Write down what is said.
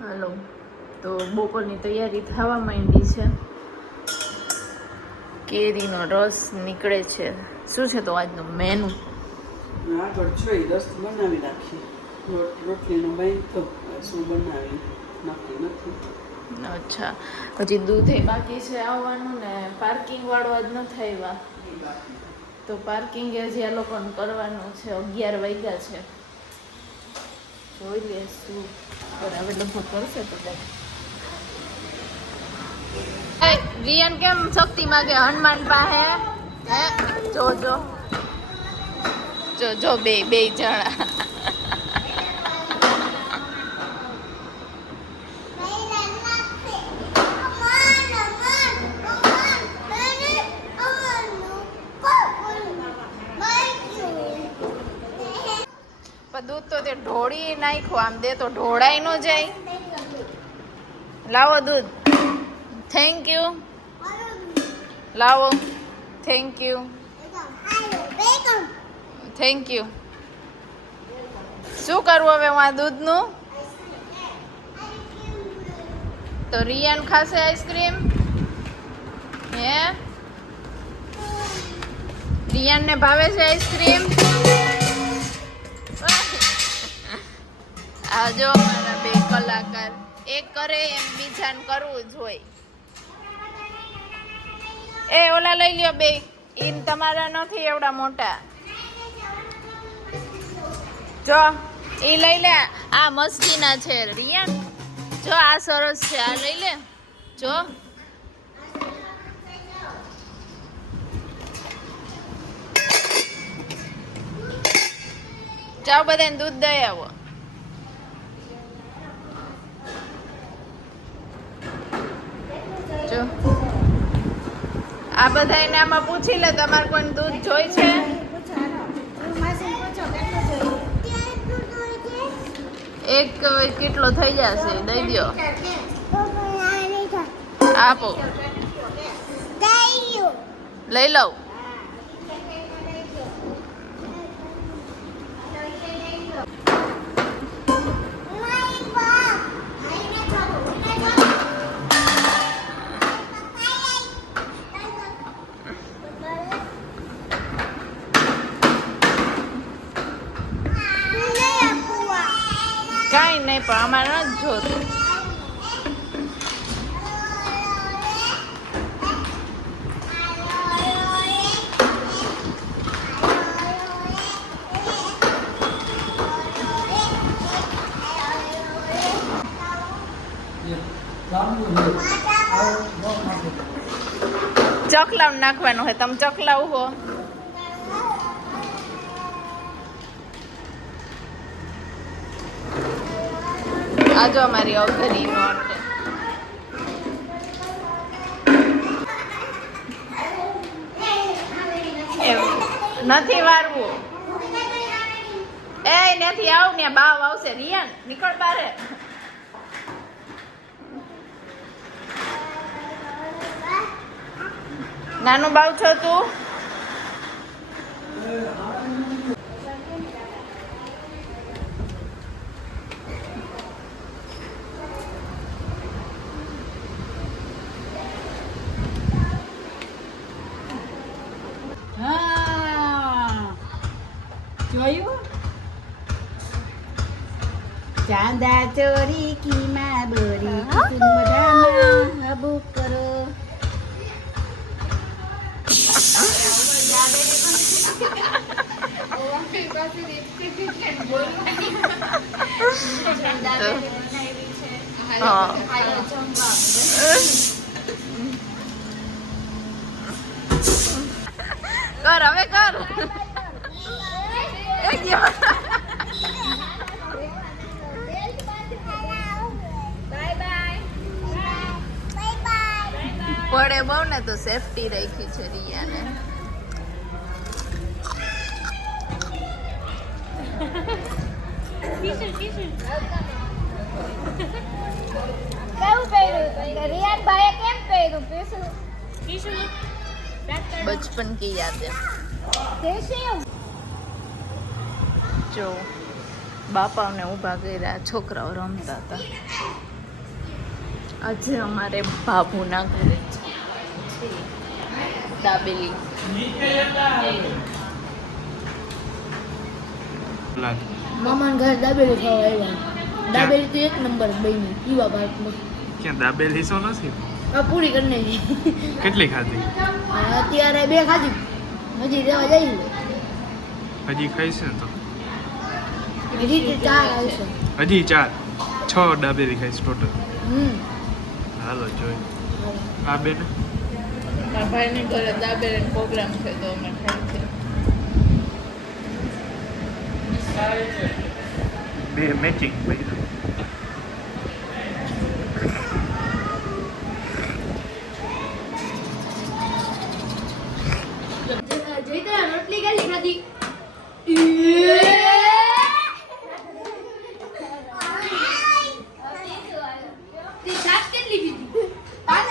હાલો, તો બપોરની તૈયારી થવા માંડી છે. કેરીનો રસ નીકળે છે. શું છે તો આજનું મેનુ? આગળ જોઈ રસ બનાવી નાખીએ. રોટલીનો બાઈ તો શું બનાવી નક્કી નથી. અચ્છા, હજી દૂધે બાકી છે આવવાનું ને પાર્કિંગ વાળો આજ નથી આવ્યા. તો પાર્કિંગ હજી આ લોકોને કરવાનું છે. 11 વાગ્યા છે. જોઈએ શું બરાબર લગભગ કરશે તો રિયન કેમ શક્તિ માગે હનુમાન પાસે? હે જો જો જો જો બે જણા દૂધ તો તે ઢોળી નાખ્યો. આમ દે તો ઢોળાઈ ન જાય. લાવો દૂધ. Thank you. લાવો. Thank you. Thank you. શું કરવું હવે આ દૂધનું? તો રિયાન ખાશે આઈસ્ક્રીમ? હે રિયાન ને ભાવે છે આઈસ્ક્રીમ? આ જો મારા બે કલાકાર, એક કરે એમ બીજાને કરવું જ હોય. એ ઓલા લઈ લ્યો બે. ઈન તમારા નથી એવડા મોટા. જો ઈ લઈ લે. આ મસ્તીના છે રિયાન. જો આ સરસ છે, આ લઈ લે. જો જાઓ બધાને દૂધ દઈ આવો. જો આ બધાને આમાં પૂછી લે તમારે કોઈ દૂધ જોઈ છે? એક કેટલો થઈ જશે દઈ દો. આપો લઈ લઉં. કાંઈ નહીં, પણ અમારે નથી જોતું. ચકલાવ નાખવાનું હોય. તમે ચકલાવ હો. આજો અમારી અઘરી નોટ નથી વારવું. એ નથી આવ ને બાવ આવશે. રિયાન નીકળ બારે. નાનું બાવ છો તું? જોયું? ચાંદા ચોરી કી માં બોરી બધામાં હબુ કરો. કર હવે કર. પડે બહુ ને તો સેફટી રાખી છે રિયાને. बचपन की यादें. जो બાપાને ઊભા કર્યા, છોકરાઓ રમતા હતા. આજે અમારે બાબુના ઘરે છે દાબેલી. મામાના ઘરે દાબેલી ખાવા આવ્યા. દાબેલી તો એક નંબર બની પીવા ભાતમાં. ક્યાં દાબેલી શું નથી? આ પૂરી કરી નાખી. કેટલી ખાધી? અત્યારે 2 ખાધી. હજી રહેવા જઈ હજી ખાઈશ ને તો હજી 4 આવશે. હજી 4 6 દાબેલી ખાઈશ ટોટલ. હાલો જોઈ આ બેન મારા ભાઈની ઘરે દાબેલીનો પ્રોગ્રામ છે તો અમે ખાઈ છે. બે મેચિંગ ભાઈ. જયતા રોટલી ગાલી ખાધી. તે શાક કેટલી પીધી? 5